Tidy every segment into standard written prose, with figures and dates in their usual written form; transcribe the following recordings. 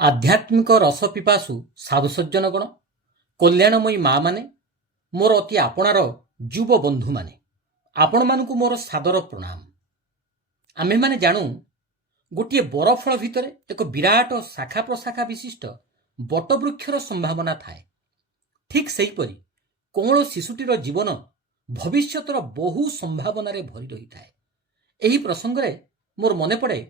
ଆଧ୍ୟାତ୍ମିକ ରସ ପିପାସୁ ସାଧୁ ସଜ୍ଜନଗଣ, କଲ୍ୟାଣମୟୀ ମା ମାନେ, ମୋର ଅତି ଆପଣାର ଯୁବ ବନ୍ଧୁମାନେ, ଆପଣମାନଙ୍କୁ ମୋର ସାଦର ପ୍ରଣାମ। ଆମ୍ଭେମାନେ ଜାଣୁ ଗୋଟିଏ ବରଫଳ ଭିତରେ ଏକ ବିରାଟ ଶାଖା ପ୍ରଶାଖା ବିଶିଷ୍ଟ ବଟବୃକ୍ଷର ସମ୍ଭାବନା ଥାଏ। ଠିକ୍ ସେହିପରି କଅଁଳ ଶିଶୁଟିର ଜୀବନ ଭବିଷ୍ୟତର ବହୁ ସମ୍ଭାବନାରେ ଭରି ରହିଥାଏ। ଏହି ପ୍ରସଙ୍ଗରେ ମୋର ମନେ ପଡ଼େ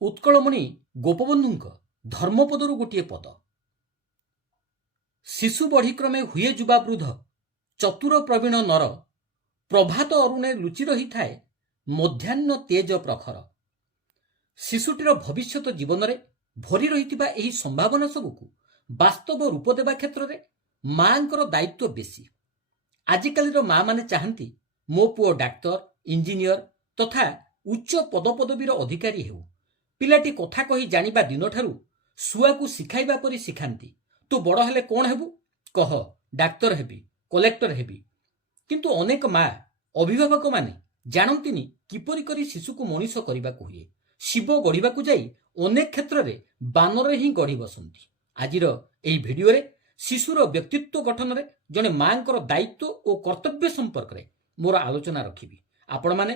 ଉତ୍କଳମଣି ଗୋପବନ୍ଧୁଙ୍କ ଧର୍ମପଦରୁ ଗୋଟିଏ ପଦ, ଶିଶୁ ବଢ଼ିକ୍ରମେ ହୁଏ ଯୁବା ବୃଦ୍ଧ, ଚତୁର ପ୍ରବୀଣ ନର, ପ୍ରଭାତ ଅରୁଣେ ଲୁଚି ରହିଥାଏ ମଧ୍ୟାହ୍ନ ତେଜ ପ୍ରଖର। ଶିଶୁଟିର ଭବିଷ୍ୟତ ଜୀବନରେ ଭରି ରହିଥିବା ଏହି ସମ୍ଭାବନା ସବୁକୁ ବାସ୍ତବ ରୂପ ଦେବା କ୍ଷେତ୍ରରେ ମାଙ୍କର ଦାୟିତ୍ୱ ବେଶୀ। ଆଜିକାଲିର ମା ମାନେ ଚାହାନ୍ତି ମୋ ପୁଅ ଡାକ୍ତର, ଇଞ୍ଜିନିୟର ତଥା ଉଚ୍ଚ ପଦପଦବୀର ଅଧିକାରୀ ହେଉ। ପିଲାଟି କଥା କହି ଜାଣିବା ଦିନଠାରୁ ଶୁଆକୁ ଶିଖାଇବା ପରି ଶିଖାନ୍ତି, ତୁ ବଡ଼ ହେଲେ କ'ଣ ହେବୁ? କହ, ଡାକ୍ତର ହେବି, କଲେକ୍ଟର ହେବି। କିନ୍ତୁ ଅନେକ ମା ଅଭିଭାବକମାନେ ଜାଣନ୍ତିନି କିପରି କରି ଶିଶୁକୁ ମଣିଷ କରିବାକୁ ହୁଏ। ଶିବ ଗଢ଼ିବାକୁ ଯାଇ ଅନେକ କ୍ଷେତ୍ରରେ ବାନରେ ହିଁ ଗଢ଼ି ବସନ୍ତି। ଆଜିର ଏହି ଭିଡ଼ିଓରେ ଶିଶୁର ବ୍ୟକ୍ତିତ୍ୱ ଗଠନରେ ଜଣେ ମାଙ୍କର ଦାୟିତ୍ୱ ଓ କର୍ତ୍ତବ୍ୟ ସମ୍ପର୍କରେ ମୋର ଆଲୋଚନା ରଖିବି। ଆପଣମାନେ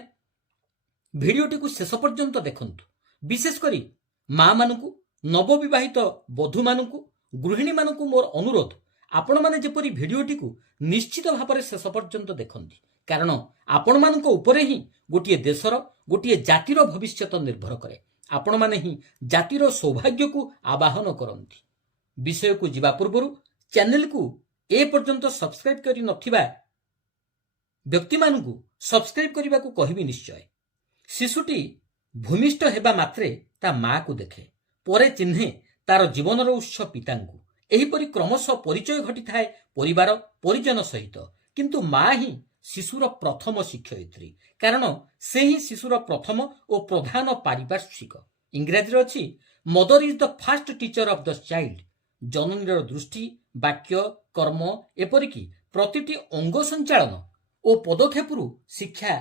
ଭିଡ଼ିଓଟିକୁ ଶେଷ ପର୍ଯ୍ୟନ୍ତ ଦେଖନ୍ତୁ। ବିଶେଷ କରି ମା ମାନଙ୍କୁ, ନବବିବାହିତ ବଧୂମାନଙ୍କୁ, ଗୃହିଣୀମାନଙ୍କୁ ମୋର ଅନୁରୋଧ, ଆପଣମାନେ ଯେପରି ଭିଡ଼ିଓଟିକୁ ନିଶ୍ଚିତ ଭାବରେ ଶେଷ ପର୍ଯ୍ୟନ୍ତ ଦେଖନ୍ତି, କାରଣ ଆପଣମାନଙ୍କ ଉପରେ ହିଁ ଗୋଟିଏ ଦେଶର, ଗୋଟିଏ ଜାତିର ଭବିଷ୍ୟତ ନିର୍ଭର କରେ। ଆପଣମାନେ ହିଁ ଜାତିର ସୌଭାଗ୍ୟକୁ ଆବାହନ କରନ୍ତି। ବିଷୟକୁ ଯିବା ପୂର୍ବରୁ ଚ୍ୟାନେଲକୁ ଏ ପର୍ଯ୍ୟନ୍ତ ସବସ୍କ୍ରାଇବ କରି ନଥିବା ବ୍ୟକ୍ତିମାନଙ୍କୁ ସବସ୍କ୍ରାଇବ କରିବାକୁ କହିବି ନିଶ୍ଚୟ। ଶିଶୁଟି ଭୂମିଷ୍ଠ ହେବା ମାତ୍ରେ ତା ମାକୁ ଦେଖେ, ପରେ ଚିହ୍ନେ ତାର ଜୀବନର ଉତ୍ସ ପିତାଙ୍କୁ। ଏହିପରି କ୍ରମଶଃ ପରିଚୟ ଘଟିଥାଏ ପରିବାର ପରିଜନ ସହିତ। କିନ୍ତୁ ମା ହିଁ ଶିଶୁର ପ୍ରଥମ ଶିକ୍ଷୟିତ୍ରୀ, କାରଣ ସେ ହିଁ ଶିଶୁର ପ୍ରଥମ ଓ ପ୍ରଧାନ ପାରିପାର୍ଶ୍ୱିକ। ଇଂରାଜୀରେ ଅଛି, mother is the first teacher of the child. ଜନନୀର ଦୃଷ୍ଟି, ବାକ୍ୟ, କର୍ମ, ଏପରିକି ପ୍ରତିଟି ଅଙ୍ଗ ସଞ୍ଚାଳନ ଓ ପଦକ୍ଷେପରୁ ଶିକ୍ଷା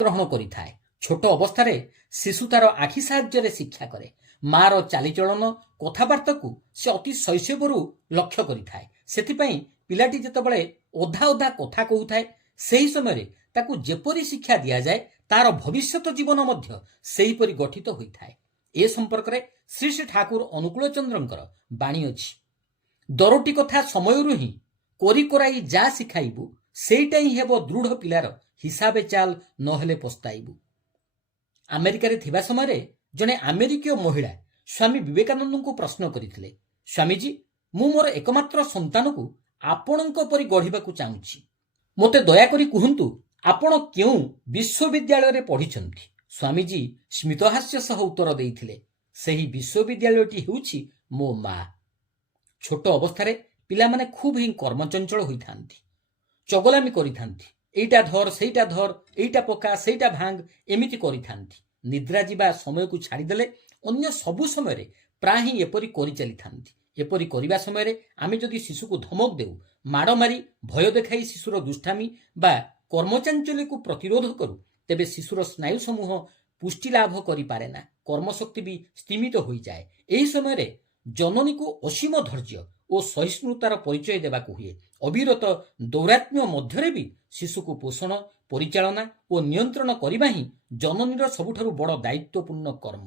ଗ୍ରହଣ କରିଥାଏ। ଛୋଟ ଅବସ୍ଥାରେ ଶିଶୁ ତାର ଆଖି ସାହାଯ୍ୟରେ ଶିକ୍ଷା କରେ। ମାର ଚାଲିଚଳନ, କଥାବାର୍ତ୍ତାକୁ ସେ ଅତି ଶୈଶବରୁ ଲକ୍ଷ୍ୟ କରିଥାଏ। ସେଥିପାଇଁ ପିଲାଟି ଯେତେବେଳେ ଅଧା ଅଧା କଥା କହୁଥାଏ, ସେହି ସମୟରେ ତାକୁ ଯେପରି ଶିକ୍ଷା ଦିଆଯାଏ, ତାର ଭବିଷ୍ୟତ ଜୀବନ ମଧ୍ୟ ସେହିପରି ଗଠିତ ହୋଇଥାଏ। ଏ ସମ୍ପର୍କରେ ଶ୍ରୀ ଶ୍ରୀ ଠାକୁର ଅନୁକୂଳ ଚନ୍ଦ୍ରଙ୍କର ବାଣୀ ଅଛି, ଦରୋଟି କଥା ସମୟରୁ ହିଁ କରି କରାଇ ଯା ଶିଖାଇବୁ, ସେଇଟା ହିଁ ହେବ ଦୃଢ଼ ପିଲାର ହିସାବେ ଚାଲ, ନହେଲେ ପସ୍ତାଇବୁ। ଆମେରିକାରେ ଥିବା ସମୟରେ ଜଣେ ଆମେରିକୀୟ ମହିଳା ସ୍ୱାମୀ ବିବେକାନନ୍ଦଙ୍କୁ ପ୍ରଶ୍ନ କରିଥିଲେ, ସ୍ୱାମୀଜୀ, ମୁଁ ମୋର ଏକମାତ୍ର ସନ୍ତାନକୁ ଆପଣଙ୍କ ପରି ଗଢ଼ିବାକୁ ଚାହୁଁଛି। ମୋତେ ଦୟାକରି କୁହନ୍ତୁ, ଆପଣ କେଉଁ ବିଶ୍ୱବିଦ୍ୟାଳୟରେ ପଢ଼ିଛନ୍ତି? ସ୍ୱାମୀଜୀ ସ୍ମିତହାସ୍ୟ ସହ ଉତ୍ତର ଦେଇଥିଲେ, ସେହି ବିଶ୍ୱବିଦ୍ୟାଳୟଟି ହେଉଛି ମୋ ମା। ଛୋଟ ଅବସ୍ଥାରେ ପିଲାମାନେ ଖୁବ୍ ହିଁ କର୍ମଚଞ୍ଚଳ ହୋଇଥାନ୍ତି, ଚଗଲାମି କରିଥାନ୍ତି। ଏଇଟା ଧର, ସେଇଟା ଧର, ଏଇଟା ପକା, ସେଇଟା ଭାଙ୍ଗ, ଏମିତି କରିଥାନ୍ତି। ନିଦ୍ରା ଯିବା ସମୟକୁ ଛାଡ଼ିଦେଲେ ଅନ୍ୟ ସବୁ ସମୟରେ ପ୍ରାୟ ହିଁ ଏପରି କରିଚାଲିଥାନ୍ତି। ଏପରି କରିବା ସମୟରେ ଆମେ ଯଦି ଶିଶୁକୁ ଧମକ ଦେଉ, ମାଡ଼ ମାରି, ଭୟ ଦେଖାଇ ଶିଶୁର ଦୁଷ୍ଟାମି ବା କର୍ମଚାଞ୍ଚଲ୍ୟକୁ ପ୍ରତିରୋଧ କରୁ, ତେବେ ଶିଶୁର ସ୍ନାୟୁ ସମୂହ ପୁଷ୍ଟି ଲାଭ କରିପାରେ ନା, କର୍ମଶକ୍ତି ବି ସ୍ତିମିତ ହୋଇଯାଏ। ଏହି ସମୟରେ ଜନନୀକୁ ଅସୀମ ଧୈର୍ଯ୍ୟ ଓ ସହିଷ୍ଣୁତାର ପରିଚୟ ଦେବାକୁ ହୁଏ। ଅବିରତ ଦୌରାତ୍ମ୍ୟ ମଧ୍ୟରେ ବି ଶିଶୁକୁ ପୋଷଣ, ପରିଚାଳନା ଓ ନିୟନ୍ତ୍ରଣ କରିବା ହିଁ ଜନନୀର ସବୁଠାରୁ ବଡ଼ ଦାୟିତ୍ୱପୂର୍ଣ୍ଣ କର୍ମ।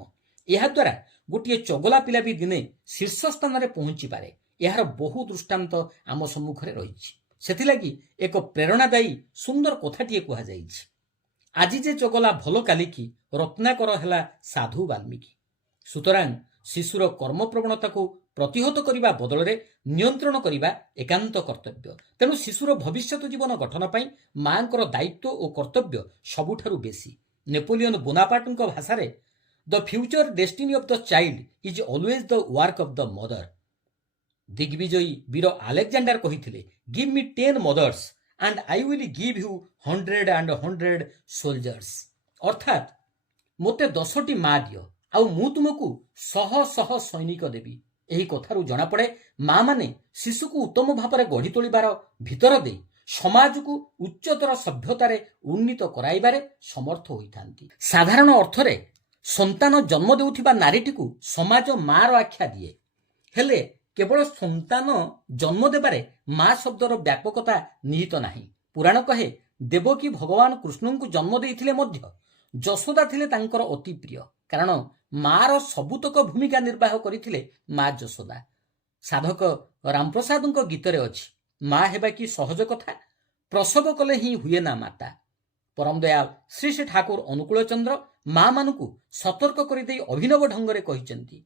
ଏହାଦ୍ୱାରା ଗୋଟିଏ ଚଗଲା ପିଲା ବି ଦିନେ ଶୀର୍ଷ ସ୍ଥାନରେ ପହଞ୍ଚିପାରେ। ଏହାର ବହୁ ଦୃଷ୍ଟାନ୍ତ ଆମ ସମ୍ମୁଖରେ ରହିଛି। ସେଥିଲାଗି ଏକ ପ୍ରେରଣାଦାୟୀ ସୁନ୍ଦର କଥାଟିଏ କୁହାଯାଇଛି, ଆଜି ଯେ ଚଗଲା ଭଲ କାଲିକି, ରତ୍ନାକର ହେଲା ସାଧୁ ବାଲ୍ମୀକି। ସୁତରାଂ ଶିଶୁର କର୍ମପ୍ରବଣତାକୁ ପ୍ରତିହତ କରିବା ବଦଳରେ ନିୟନ୍ତ୍ରଣ କରିବା ଏକାନ୍ତ କର୍ତ୍ତବ୍ୟ। ତେଣୁ ଶିଶୁର ଭବିଷ୍ୟତ ଜୀବନ ଗଠନ ପାଇଁ ମାଙ୍କର ଦାୟିତ୍ୱ ଓ କର୍ତ୍ତବ୍ୟ ସବୁଠାରୁ ବେଶୀ। ନେପୋଲିଅନ ବୋନାପାର୍ଟଙ୍କ ଭାଷାରେ, the future destiny of the child is always the work of the mother. ଦିଗ୍ବିଜୟୀ ବୀର ଆଲେକଜାଣ୍ଡାର କହିଥିଲେ, give me 10 mothers and I will give you 100 soldiers. ଅର୍ଥାତ୍ ମୋତେ 10ଟି ମା ଦିଅ, ଆଉ ମୁଁ ତୁମକୁ ଶହ ଶହ ସୈନିକ ଦେବି। ଏହି କଥାରୁ ଜଣାପଡ଼େ ମା ମାନେ ଶିଶୁକୁ ଉତ୍ତମ ଭାବରେ ଗଢ଼ି ତୋଳିବାର ଭିତର ଦେଇ ସମାଜକୁ ଉଚ୍ଚତର ସଭ୍ୟତାରେ ଉନ୍ନୀତ କରାଇବାରେ ସମର୍ଥ ହୋଇଥାନ୍ତି। ସାଧାରଣ ଅର୍ଥରେ ସନ୍ତାନ ଜନ୍ମ ଦେଉଥିବା ନାରୀଟିକୁ ସମାଜ ମାର ଆଖ୍ୟା ଦିଏ। ହେଲେ କେବଳ ସନ୍ତାନ ଜନ୍ମ ଦେବାରେ ମା ଶବ୍ଦର ବ୍ୟାପକତା ନିହିତ ନାହିଁ। ପୁରାଣ କହେ ଦେବକୀ ଭଗବାନ କୃଷ୍ଣଙ୍କୁ ଜନ୍ମ ଦେଇଥିଲେ ମଧ୍ୟ ଯଶୋଦା ଥିଲେ ତାଙ୍କର ଅତି ପ୍ରିୟ, କାରଣ ମାର ସବୁତକ ଭୂମିକା ନିର୍ବାହ କରିଥିଲେ ମା ଯଶୋଦା। ସାଧକ ରାମପ୍ରସାଦଙ୍କ ଗୀତରେ ଅଛି, ମା ହେବା କି ସହଜ କଥା, ପ୍ରସବ କଲେ ହିଁ ହୁଏ ନା ମାତା। ପରମ ଦୟାଲ ଶ୍ରୀ ଶ୍ରୀ ଠାକୁର ଅନୁକୂଳ ଚନ୍ଦ୍ର ମା ମାନଙ୍କୁ ସତର୍କ କରିଦେଇ ଅଭିନବ ଢଙ୍ଗରେ କହିଛନ୍ତି,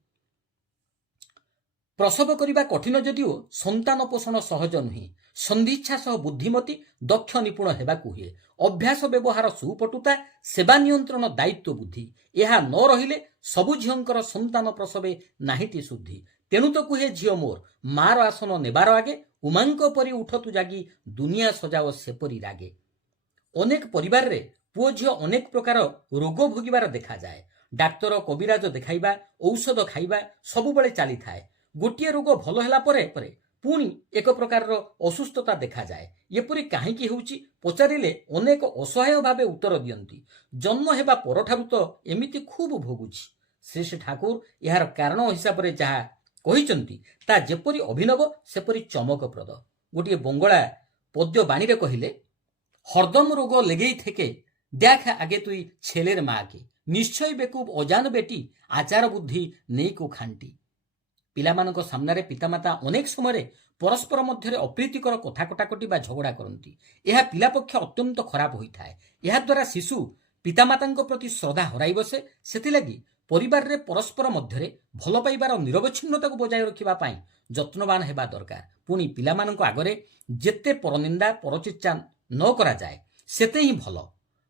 ପ୍ରସବ କରିବା କଠିନ ଯଦିଓ ସନ୍ତାନ ପୋଷଣ ସହଜ ନୁହେଁ। ସନ୍ଧିଚ୍ଛା ସହ ବୁଦ୍ଧିମତୀ ଦକ୍ଷ ନିପୁଣ ହେବାକୁ ହୁଏ। ଅଭ୍ୟାସ ବ୍ୟବହାର ସୁପଟୁତା ସେବା ନିୟନ୍ତ୍ରଣ ଦାୟିତ୍ୱ ବୁଦ୍ଧି ଏହା ନ ରହିଲେ ସବୁ ଝିଅଙ୍କର ସନ୍ତାନ ପ୍ରସବେ ନାହିଁଟି ଶୁଦ୍ଧି। ତେଣୁ ତ କୁହେ ଝିଅ ମୋର ମାର ଆସନ ନେବାର ଆଗେ, ଉମାଙ୍କ ପରି ଉଠତୁ ଜାଗି ଦୁନିଆ ସଜାଅ ସେପରି ରାଗେ। ଅନେକ ପରିବାରରେ ପୁଅ ଝିଅ ଅନେକ ପ୍ରକାର ରୋଗ ଭୋଗିବାର ଦେଖାଯାଏ। ଡାକ୍ତର କବିରାଜ ଦେଖାଇବା, ଔଷଧ ଖାଇବା ସବୁବେଳେ ଚାଲିଥାଏ। ଗୋଟିଏ ରୋଗ ଭଲ ହେଲା ପରେ ପୁଣି ଏକ ପ୍ରକାରର ଅସୁସ୍ଥତା ଦେଖାଯାଏ। ଏପରି କାହିଁକି ହେଉଛି ପଚାରିଲେ ଅନେକ ଅସହାୟ ଭାବେ ଉତ୍ତର ଦିଅନ୍ତି, ଜନ୍ମ ହେବା ପରଠାରୁ ତ ଏମିତି ଖୁବ୍ ଭୋଗୁଛି। ଶ୍ରୀ ଶ୍ରୀ ଠାକୁର ଏହାର କାରଣ ହିସାବରେ ଯାହା କହିଛନ୍ତି ତା ଯେପରି ଅଭିନବ ସେପରି ଚମକପ୍ରଦ। ଗୋଟିଏ ବଙ୍ଗଳା ପଦ୍ୟ ବାଣୀରେ କହିଲେ, হরদম রোগ লেগেই থেকে দেখ আগে তুই ছেলের মাকে, নিশ্চয় বেকুব অজান বেটি আচার বুদ্ধি নেই কো খান্টি। ପିଲାମାନଙ୍କ ସାମ୍ନାରେ ପିତାମାତା ଅନେକ ସମୟରେ ପରସ୍ପର ମଧ୍ୟରେ ଅପ୍ରୀତିକର କଥା କଟାକଟି ବା ଝଗଡ଼ା କରନ୍ତି। ଏହା ପିଲା ପକ୍ଷେ ଅତ୍ୟନ୍ତ ଖରାପ ହୋଇଥାଏ। ଏହାଦ୍ୱାରା ଶିଶୁ ପିତାମାତାଙ୍କ ପ୍ରତି ଶ୍ରଦ୍ଧା ହରାଇ ବସେ। ସେଥିଲାଗି ପରିବାରରେ ପରସ୍ପର ମଧ୍ୟରେ ଭଲ ପାଇବାର ନିରବଚ୍ଛିନ୍ନତାକୁ ବଜାୟ ରଖିବା ପାଇଁ ଯତ୍ନବାନ ହେବା ଦରକାର। ପୁଣି ପିଲାମାନଙ୍କ ଆଗରେ ଯେତେ ପରନିନ୍ଦା ପରଚର୍ଚ୍ଚା ନ କରାଯାଏ ସେତେ ହିଁ ଭଲ।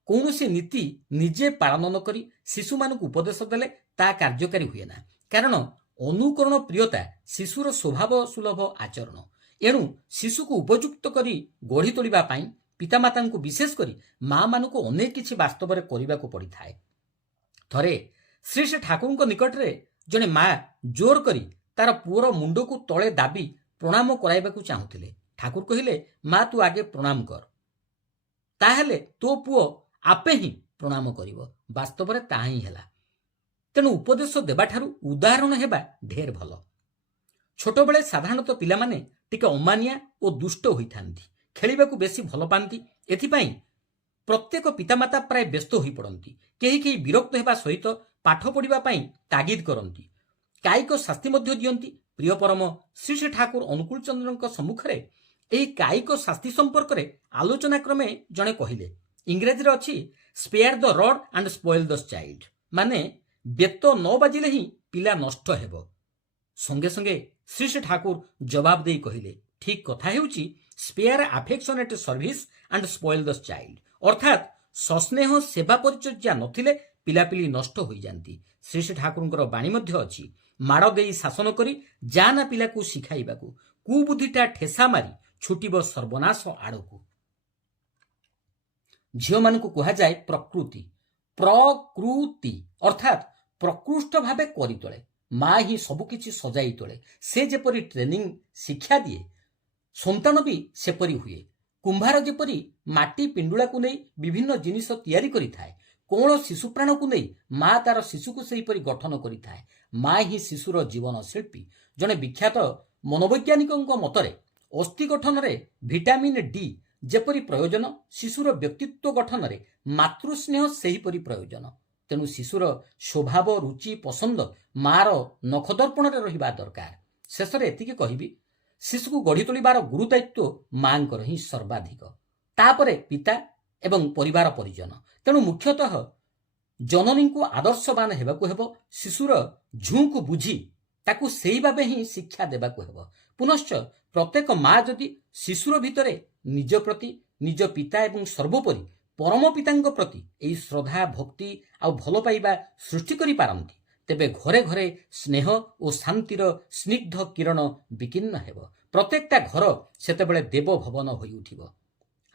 କୌଣସି ନୀତି ନିଜେ ପାଳନ ନ କରି ଶିଶୁମାନଙ୍କୁ ଉପଦେଶ ଦେଲେ ତାହା କାର୍ଯ୍ୟକାରୀ ହୁଏ ନା, କାରଣ ଅନୁକରଣ ପ୍ରିୟତା ଶିଶୁର ସ୍ୱଭାବ ସୁଲଭ ଆଚରଣ। ଏଣୁ ଶିଶୁକୁ ଉପଯୁକ୍ତ କରି ଗଢ଼ି ତୋଳିବା ପାଇଁ ପିତାମାତାଙ୍କୁ ବିଶେଷ କରି ମା'ମାନଙ୍କୁ ଅନେକ କିଛି ବାସ୍ତବରେ କରିବାକୁ ପଡ଼ିଥାଏ। ଥରେ ଶ୍ରୀ ଶ୍ରୀ ଠାକୁରଙ୍କ ନିକଟରେ ଜଣେ ମା ଜୋର କରି ତାର ପୁଅର ମୁଣ୍ଡକୁ ତଳେ ଦାବି ପ୍ରଣାମ କରାଇବାକୁ ଚାହୁଁଥିଲେ। ଠାକୁର କହିଲେ, ମା ତୁ ଆଗେ ପ୍ରଣାମ କର, ତାହେଲେ ତୋ ପୁଅ ଆପେ ହିଁ ପ୍ରଣାମ କରିବ। ବାସ୍ତବରେ ତାହା ହିଁ ହେଲା। ତେଣୁ ଉପଦେଶ ଦେବାଠାରୁ ଉଦାହରଣ ହେବା ଢେର ଭଲ। ଛୋଟବେଳେ ସାଧାରଣତଃ ପିଲାମାନେ ଟିକେ ଅମାନିଆ ଓ ଦୁଷ୍ଟ ହୋଇଥାନ୍ତି, ଖେଳିବାକୁ ବେଶୀ ଭଲ ପାଆନ୍ତି। ଏଥିପାଇଁ ପ୍ରତ୍ୟେକ ପିତାମାତା ପ୍ରାୟ ବ୍ୟସ୍ତ ହୋଇପଡ଼ନ୍ତି। କେହି କେହି ବିରକ୍ତ ହେବା ସହିତ ପାଠ ପଢ଼ିବା ପାଇଁ ତାଗିଦ କରନ୍ତି, କାୟିକ ଶାସ୍ତି ମଧ୍ୟ ଦିଅନ୍ତି। ପ୍ରିୟ ପରମ ଶ୍ରୀ ଶ୍ରୀ ଠାକୁର ଅନୁକୂଳ ଚନ୍ଦ୍ରଙ୍କ ସମ୍ମୁଖରେ ଏହି କାୟିକ ଶାସ୍ତି ସମ୍ପର୍କରେ ଆଲୋଚନା କ୍ରମେ ଜଣେ କହିଲେ, ଇଂରାଜୀରେ ଅଛି spare the rod and spoil the child, ମାନେ ବେତ ନ ବାଜିଲେ ହିଁ ପିଲା ନଷ୍ଟ ହେବ। ସଙ୍ଗେ ସଙ୍ଗେ ଶ୍ରୀ ଶ୍ରୀ ଠାକୁର ଜବାବ ଦେଇ କହିଲେ, ଠିକ୍ କଥା ହେଉଛି spare affectionate service and spoil the child, ଅର୍ଥାତ୍ ସସ୍ନେହ ସେବା ପରିଚର୍ଯ୍ୟା ନଥିଲେ ପିଲାପିଲି ନଷ୍ଟ ହୋଇଯାନ୍ତି। ଶ୍ରୀ ଶ୍ରୀ ଠାକୁରଙ୍କର ବାଣୀ ମଧ୍ୟ ଅଛି, ମାଡ଼ ଦେଇ ଶାସନ କରି ଯା ନା ପିଲାକୁ ଶିଖାଇବାକୁ, କୁବୁଦ୍ଧିଟା ଠେସା ମାରି ଛୁଟିବ ସର୍ବନାଶ ଆଡ଼କୁ। ଝିଅମାନଙ୍କୁ କୁହାଯାଏ ପ୍ରକୃତି, ପ୍ରକୃତି ଅର୍ଥାତ୍ ପ୍ରକୃଷ୍ଟ ଭାବେ କରିତୋଳେ। ମା ହିଁ ସବୁକିଛି ସଜାଇ ତୋଳେ। ସେ ଯେପରି ଟ୍ରେନିଂ ଶିକ୍ଷା ଦିଏ, ସନ୍ତାନ ବି ସେପରି ହୁଏ। କୁମ୍ଭାର ଯେପରି ମାଟି ପିଣ୍ଡୁଳାକୁ ନେଇ ବିଭିନ୍ନ ଜିନିଷ ତିଆରି କରିଥାଏ, କୋମଳ ଶିଶୁ ପ୍ରାଣକୁ ନେଇ ମା ତାର ଶିଶୁକୁ ସେହିପରି ଗଠନ କରିଥାଏ। ମା ହିଁ ଶିଶୁର ଜୀବନ ଶିଳ୍ପୀ। ଜଣେ ବିଖ୍ୟାତ ମନୋବୈଜ୍ଞାନିକଙ୍କ ମତରେ ଅସ୍ଥି ଗଠନରେ ଭିଟାମିନ୍ ଡି ଯେପରି ପ୍ରୟୋଜନ, ଶିଶୁର ବ୍ୟକ୍ତିତ୍ୱ ଗଠନରେ ମାତୃସ୍ନେହ ସେହିପରି ପ୍ରୟୋଜନ। ତେଣୁ ଶିଶୁର ସ୍ୱଭାବ, ରୁଚି, ପସନ୍ଦ ମାର ନଖଦର୍ପଣରେ ରହିବା ଦରକାର। ଶେଷରେ ଏତିକି କହିବି, ଶିଶୁକୁ ଗଢ଼ି ତୋଳିବାର ଗୁରୁ ଦାୟିତ୍ୱ ମାଙ୍କର ହିଁ ସର୍ବାଧିକ, ତାପରେ ପିତା ଏବଂ ପରିବାର ପରିଜନ। ତେଣୁ ମୁଖ୍ୟତଃ ଜନନୀଙ୍କୁ ଆଦର୍ଶବାନ ହେବାକୁ ହେବ। ଶିଶୁର ଝୁଁକୁ ବୁଝି ତାକୁ ସେହି ଭାବେ ହିଁ ଶିକ୍ଷା ଦେବାକୁ ହେବ। ପୁନଶ୍ଚ ପ୍ରତ୍ୟେକ ମା ଯଦି ଶିଶୁର ଭିତରେ ନିଜ ପ୍ରତି, ନିଜ ପିତା ଏବଂ ସର୍ବୋପରି ପରମ ପିତାଙ୍କ ପ୍ରତି ଏହି ଶ୍ରଦ୍ଧା, ଭକ୍ତି ଆଉ ଭଲ ପାଇବା ସୃଷ୍ଟି କରିପାରନ୍ତି, ତେବେ ଘରେ ଘରେ ସ୍ନେହ ଓ ଶାନ୍ତିର ସ୍ନିଗ୍ଧ କିରଣ ବିକୀର୍ଣ୍ଣ ହେବ। ପ୍ରତ୍ୟେକଟା ଘର ସେତେବେଳେ ଦେବ ଭବନ ହୋଇ ଉଠିବ।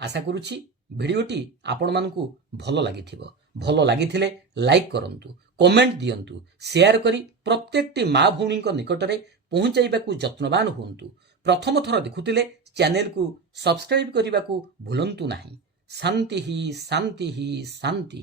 ଆଶା କରୁଛି ଭିଡ଼ିଓଟି ଆପଣମାନଙ୍କୁ ଭଲ ଲାଗିଥିବ। ଭଲ ଲାଗିଥିଲେ ଲାଇକ୍ କରନ୍ତୁ, କମେଣ୍ଟ ଦିଅନ୍ତୁ, ସେୟାର କରି ପ୍ରତ୍ୟେକଟି ମା ଭଉଣୀଙ୍କ ନିକଟରେ ପହଞ୍ଚାଇବାକୁ ଯତ୍ନବାନ ହୁଅନ୍ତୁ। ପ୍ରଥମ ଥର ଦେଖୁଥିଲେ ଚ୍ୟାନେଲକୁ ସବସ୍କ୍ରାଇବ୍ କରିବାକୁ ଭୁଲନ୍ତୁ ନାହିଁ। ଶାନ୍ତି ଶାନ୍ତି ଶାନ୍ତି।